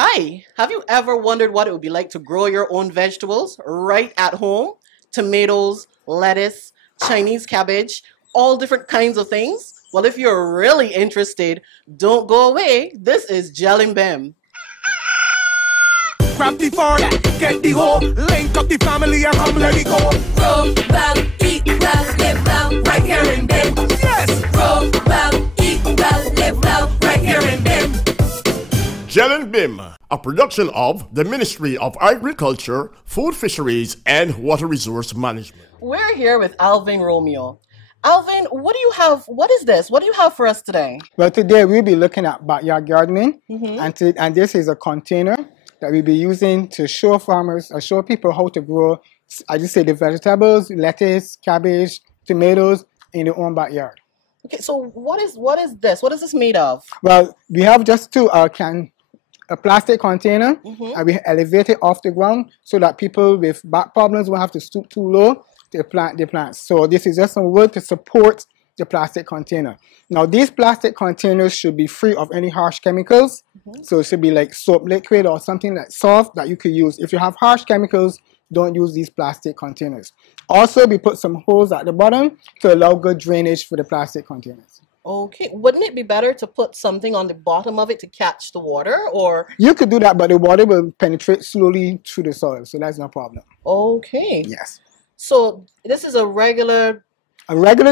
Hi, have you ever wondered what it would be like to grow your own vegetables right at home? Tomatoes, lettuce, Chinese cabbage, all different kinds of things? Well, if you're really interested, don't go away. This is Jelly Bim. Grab the fork, get the hoe, link up the family and come let it go. Grow well, eat well, live well, right here in Bim. Yes! Grow well, eat well, live well, right here in Bim. Jelly Bim, a production of the Ministry of Agriculture, Food Fisheries and Water Resource Management. We're here with Alvin Romeo. Alvin, what do you have? What is this? What do you have for us today? Well, today we'll be looking at backyard gardening, and this is a container that we'll be using to show farmers or show people how to grow, I just say the vegetables, lettuce, cabbage, tomatoes in their own backyard. Okay, so what is this? What is this made of? Well, we have just a plastic container, and we elevate it off the ground so that people with back problems won't have to stoop too low to plant their plants. So this is just some wood to support the plastic container. Now these plastic containers should be free of any harsh chemicals. So it should be like soap liquid or something that's soft that you could use. If you have harsh chemicals, don't use these plastic containers. Also, we put some holes at the bottom to allow good drainage for the plastic containers. Okay, wouldn't it be better to put something on the bottom of it to catch the water, or? You could do that, but the water will penetrate slowly through the soil, so that's no problem. Okay. Yes. So this is a regular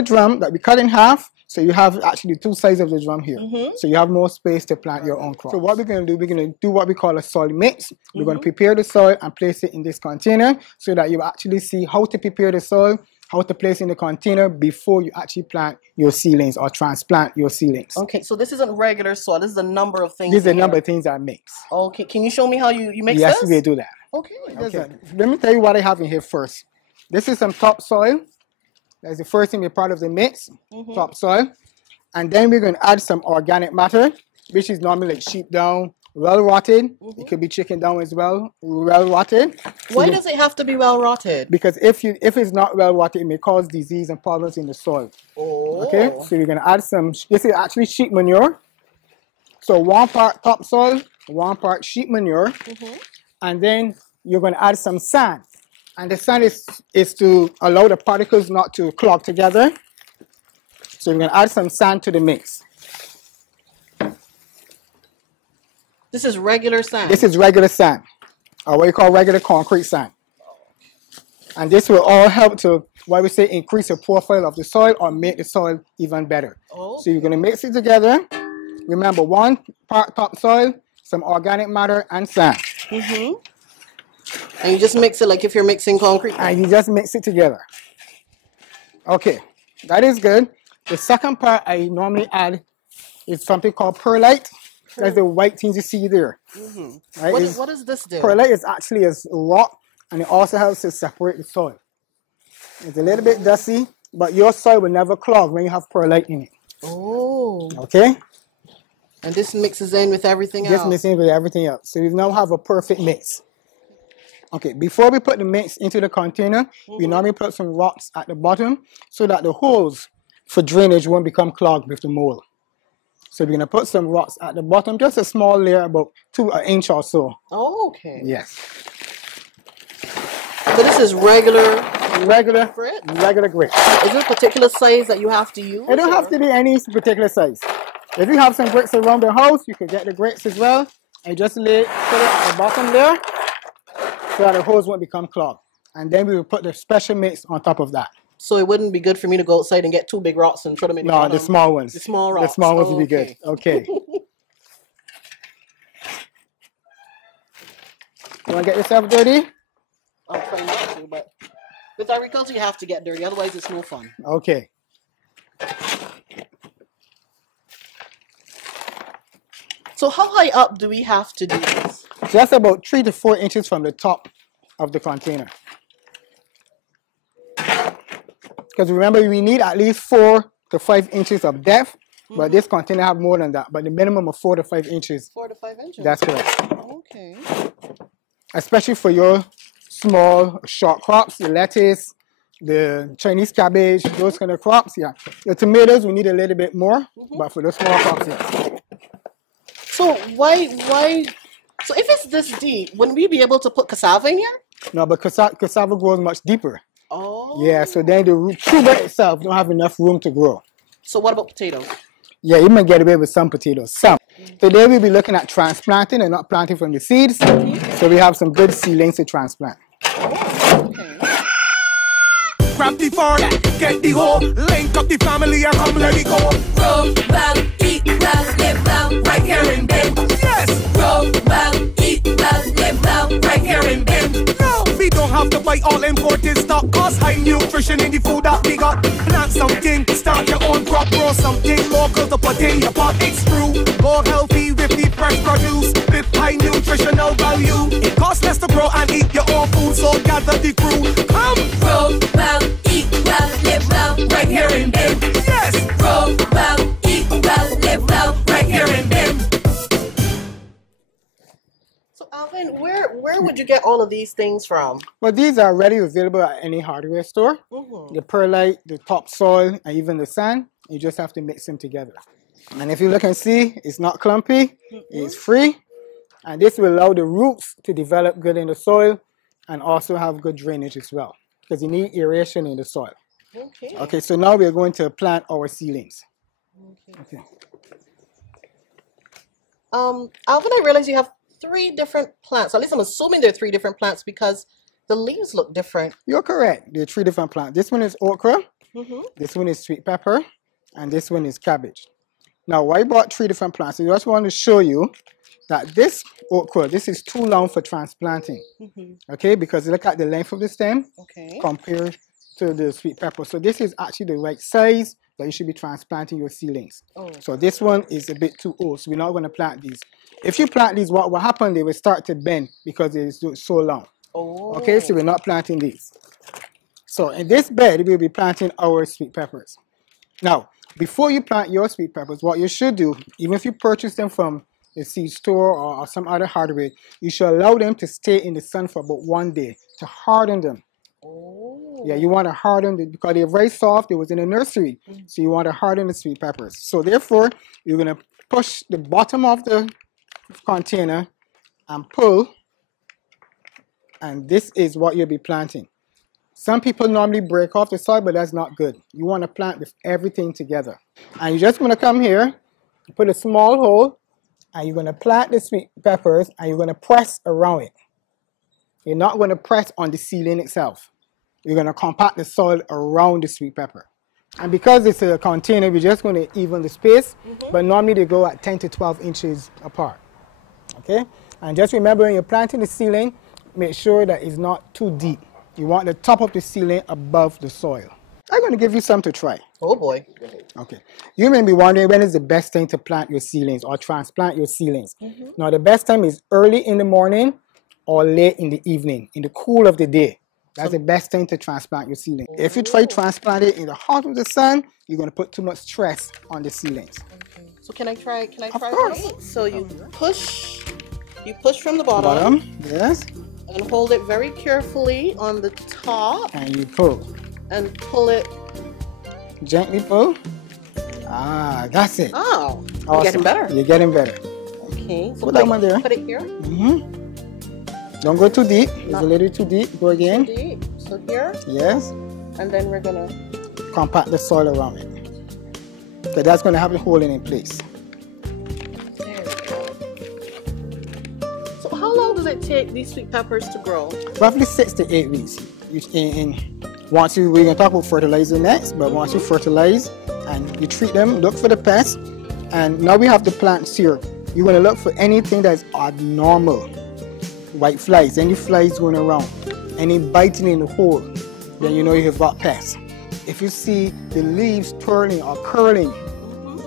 drum that we cut in half, so you have actually two sides of the drum here. So you have more space to plant your own crop. So what we're going to do, we're going to do what we call a soil mix. We're going to prepare the soil and place it in this container so that you actually see how to prepare the soil, how to place in the container before you actually plant your seedlings or transplant your seedlings. Okay, so this isn't regular soil. This is a number of things. These are a number of things that I mix. Okay, can you show me how you mix yes, this? Yes, we do that. Okay. Let me tell you what I have in here first. This is some topsoil. That's the first thing we're part of the mix, topsoil. And then we're going to add some organic matter, which is normally like sheep down, well rotted. It could be chicken down as well, well rotted. Why does it have to be well rotted? Because if it's not well rotted, it may cause disease and problems in the soil. Oh. Okay, so we're going to add some, this is actually sheep manure. So 1 part topsoil, 1 part sheep manure. And then you're going to add some sand. And the sand is to allow the particles not to clog together. So we're going to add some sand to the mix. This is regular sand? This is regular sand, or what you call regular concrete sand. And this will all help to, what we say, increase the profile of the soil or make the soil even better. Oh. So you're going to mix it together. Remember, 1 part topsoil, some organic matter, and sand. And you just mix it like if you're mixing concrete? And you just mix it together. Okay, that is good. The second part I normally add is something called perlite. That's the white things you see there. Right? What does this do? Perlite is actually a rock, and it also helps to separate the soil. It's a little bit dusty, but your soil will never clog when you have perlite in it. Oh. Okay? And this mixes in with everything else? This mixes in with everything else. So we now have a perfect mix. Okay, before we put the mix into the container, we normally put some rocks at the bottom so that the holes for drainage won't become clogged with the mold. So we're going to put some rocks at the bottom, just a small layer, about an inch or so. Oh, okay. Yes. So this is regular grit? Regular grit. Is there a particular size that you have to use? It don't have to be any particular size. If you have some grits around the house, you can get the grits as well. And just put it at the bottom there so that the holes won't become clogged. And then we will put the special mix on top of that. So it wouldn't be good for me to go outside and get 2 big rocks and throw them in the bottom? No, the small ones. The small rocks. The small ones would be good. Okay. You want to get yourself dirty? I'll try not to, but with agriculture you have to get dirty, otherwise it's no fun. Okay. So how high up do we have to do this? Just about 3 to 4 inches from the top of the container. Because remember, we need at least 4 to 5 inches of depth, but this container have more than that. But the minimum of 4 to 5 inches. 4 to 5 inches? That's correct. Okay. Especially for your small, short crops, the lettuce, the Chinese cabbage, those kind of crops, yeah. The tomatoes, we need a little bit more, but for the small crops, yes. So why So if it's this deep, wouldn't we be able to put cassava in here? No, but cassava grows much deeper. Oh. Yeah, so then the root tuber itself don't have enough room to grow. So what about potatoes? Yeah, you might get away with some potatoes, some. Today we'll be looking at transplanting and not planting from the seeds. So we have some good seedlings to transplant. Grab the fork, get the hoe, link up the family and come let it go. Roll well, eat well, live well, right here in Bim. Yes! Roll well, eat well, live well, right here in Bim. No, we don't have to buy all imported stock. Cause high nutrition in the food that we got. Plant something, start your own crop, grow something, local to put in your pot. It's true, go healthy with the fresh produce, with high nutritional value. It costs less to grow and eat your own food, so gather the crew. Come! Roll well, eat well, live well, right here in Bim. Yes! Roll well, eat well, live well, right here in Bim. So Alvin, where would you get all of these things from? Well, these are already available at any hardware store. The perlite, the topsoil, and even the sand. You just have to mix them together. And if you look and see, it's not clumpy, it's free. And this will allow the roots to develop good in the soil and also have good drainage as well. Because you need aeration in the soil. Okay, so now we're going to plant our seedlings. Okay. Alvin, I realize you have 3 different plants. At least I'm assuming there are 3 different plants because the leaves look different. You're correct. There are 3 different plants. This one is okra, this one is sweet pepper, and this one is cabbage. Now, why I bought 3 different plants? I just want to show you that this okra, this is too long for transplanting. Okay, because look at the length of the stem compared to the sweet pepper. So this is actually the right size that you should be transplanting your seedlings. So this one is a bit too old, so we're not going to plant these. If you plant these, what will happen? They will start to bend because it's so long. Okay, so we're not planting these. So in this bed, we'll be planting our sweet peppers. Now, before you plant your sweet peppers, what you should do, even if you purchase them from the seed store or some other hardware, you should allow them to stay in the sun for about 1 day to harden them. Yeah, you want to harden them because they're very soft. It was in a nursery, so you want to harden the sweet peppers. So therefore, you're going to push the bottom of the container and pull, and this is what you'll be planting. Some people normally break off the soil, but that's not good. You want to plant with everything together. And you just want to come here, put a small hole, and you're going to plant the sweet peppers, and you're going to press around it. You're not going to press on the seedling itself. You're going to compact the soil around the sweet pepper. And because it's a container, we're just going to even the space, but normally they go at 10 to 12 inches apart. Okay? And just remember when you're planting the seedling, make sure that it's not too deep. You want the top of the seedling above the soil. I'm going to give you some to try. Oh boy. Okay. You may be wondering when is the best time to plant your seedlings or transplant your seedlings. Now the best time is early in the morning or late in the evening, in the cool of the day. That's the best time to transplant your seedling. If you try to transplant it in the heart of the sun, you're going to put too much stress on the seedlings. So can I try Of course. this? So you push from the bottom. Yes. And hold it very carefully on the top. And you pull. And pull it. Gently pull. Ah, that's it. Oh, Awesome. you're getting better. You're getting better. Okay. So put that one there. Put it here. Don't go too deep. It's a little too deep. Go again. Deep. So here. Yes. And then we're gonna compact the soil around it. Okay, that's gonna have the hole in place. There we go. So how long does it take these sweet peppers to grow? Roughly 6 to 8 weeks. We're gonna talk about fertilizer next, but once you fertilize and you treat them, look for the pests. And now we have the plant syrup. You're gonna look for anything that's abnormal. White flies, any flies going around, any biting in the hole, then you know you have got pests. If you see the leaves twirling or curling,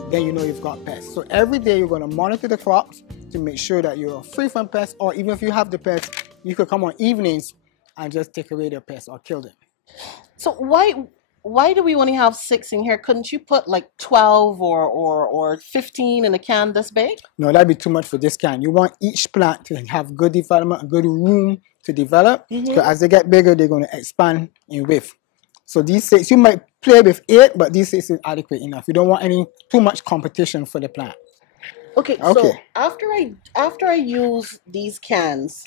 then you know you've got pests. So every day you're going to monitor the crops to make sure that you're free from pests, or even if you have the pests, you could come on evenings and just take away the pests or kill them. So why do we only have 6 in here? Couldn't you put like 12 or 15 in a can this big? No, that'd be too much for this can. You want each plant to have good development, a good room to develop. Because as they get bigger, they're going to expand in width. So these 6, you might play with 8, but these 6 is adequate enough. You don't want too much competition for the plant. Okay, so Okay. after I use these cans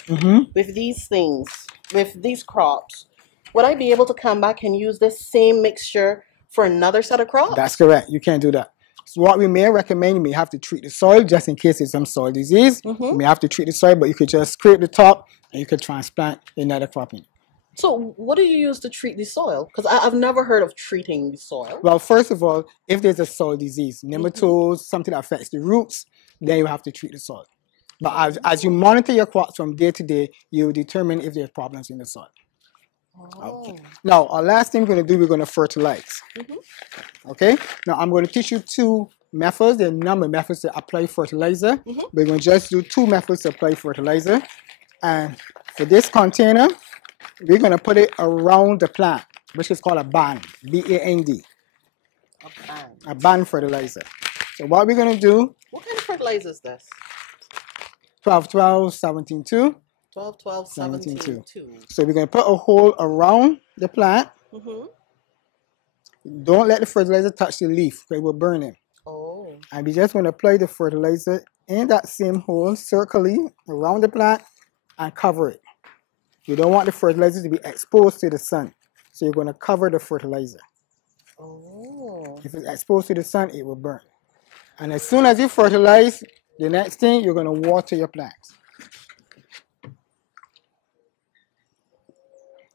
with these things, with these crops, would I be able to come back and use this same mixture for another set of crops? That's correct. You can't do that. So what we may recommend, you may have to treat the soil just in case it's some soil disease. You may have to treat the soil, but you could just scrape the top and you could transplant another crop in. So what do you use to treat the soil? Because I've never heard of treating the soil. Well, first of all, if there's a soil disease, nematodes, something that affects the roots, then you have to treat the soil. But as you monitor your crops from day to day, you will determine if there's problems in the soil. Okay. Now, our last thing we're going to do, we're going to fertilize. Okay. Now, I'm going to teach you two methods. There are a number of methods to apply fertilizer. We're going to just do two methods to apply fertilizer. And for this container, we're going to put it around the plant, which is called a band, B-A-N-D. A band fertilizer. So what we're going to do... What kind of fertilizer is this? 12-12, 17-2. 12-12, 17-2. So we're going to put a hole around the plant. Don't let the fertilizer touch the leaf, because it will burn it. Oh. And we just want to apply the fertilizer in that same hole, circally, around the plant, and cover it. You don't want the fertilizer to be exposed to the sun. So you're going to cover the fertilizer. Oh. If it's exposed to the sun, it will burn. And as soon as you fertilize, the next thing, you're going to water your plants.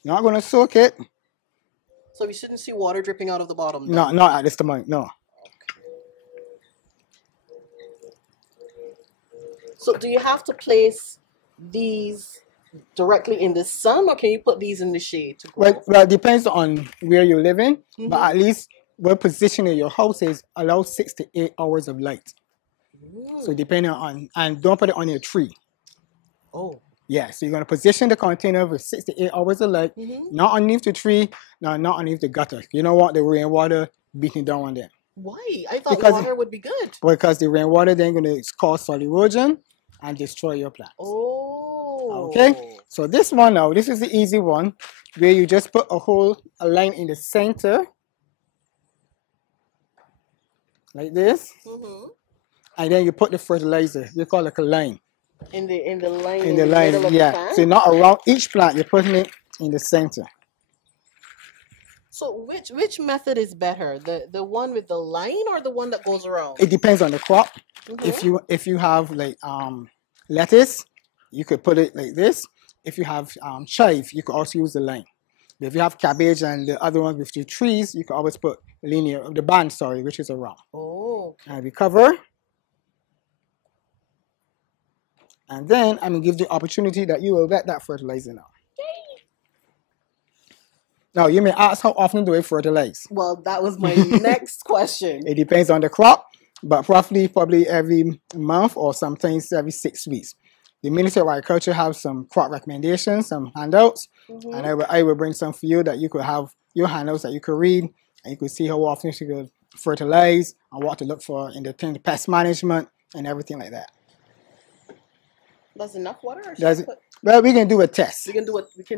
You're not going to soak it. So we shouldn't see water dripping out of the bottom? Then? No, not at this point, no. So do you have to place these directly in the sun, or can you put these in the shade to grow? Well, it depends on where you're living, but at least what position in your house is allow 6 to 8 hours of light. So depending on, and don't put it on your tree. Oh. Yeah, so you're going to position the container with 6 to 8 hours of light, not underneath the tree, not underneath the gutter. You don't want the rainwater beating down on them. Why? I thought water would be good. Because the rainwater then going to cause soil erosion and destroy your plants. Oh. Okay, so this one now, this is the easy one, where you just put a line in the center, like this, and then you put the fertilizer. We call it a line. In the line. In the line, yeah. So not around each plant, you're putting it in the center. So which method is better? The one with the line or the one that goes around? It depends on the crop. If you have like lettuce, you could put it like this. If you have chive, you could also use the line. But if you have cabbage and the other ones with the trees, you could always put the band, which is around. Oh. Okay. And we cover. And then I'm going to give the opportunity that you will get that fertilizer now. Yay. Now, you may ask, how often do I fertilize? Well, that was my next question. It depends on the crop, but probably every month or sometimes every 6 weeks. The Ministry of Agriculture has some crop recommendations, some handouts, and I will bring some for you that you could have your handouts that you could read, and you could see how often you could fertilize and what to look for in the pest management and everything like that. Does enough water? Or well, we can do a test. We can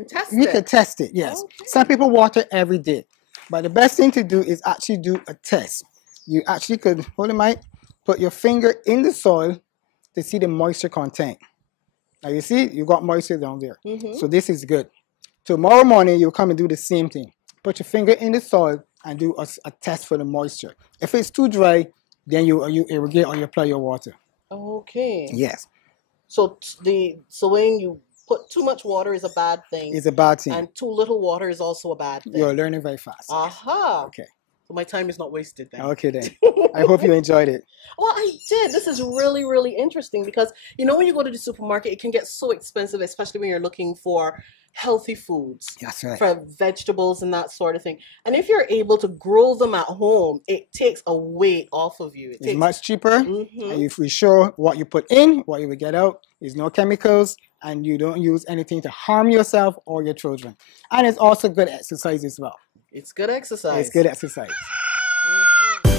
test it. We can test it, yes. Okay. Some people water every day. But the best thing to do is actually do a test. You actually could, hold the mic, put your finger in the soil to see the moisture content. Now you see, you got moisture down there. So this is good. Tomorrow morning, you'll come and do the same thing. Put your finger in the soil and do a test for the moisture. If it's too dry, then you irrigate or you apply your water. Okay. Yes. So when you put too much water is a bad thing. It's a bad thing. And too little water is also a bad thing. You're learning very fast. Aha. Okay. So my time is not wasted then. Okay then. I hope you enjoyed it. Well, I did. This is really, really interesting because, when you go to the supermarket, it can get so expensive, especially when you're looking for healthy foods. That's right. For vegetables and that sort of thing. And if you're able to grow them at home, it takes a weight off of you. It's much cheaper. And if we're sure what you put in, what you will get out, is no chemicals, and you don't use anything to harm yourself or your children. And it's also good exercise as well. It's good exercise. It's good exercise.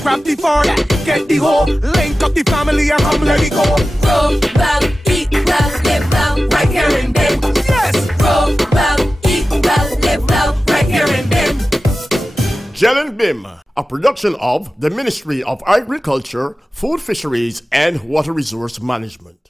Grab the fork, get the hoe, link up the family and come let it go. Roll well, eat well, live well, right here in Bim. Yes! Roll well, eat well, live well, right here in Bim. Gel and Bim, a a production of the Ministry of Agriculture, Food Fisheries, and Water Resource Management.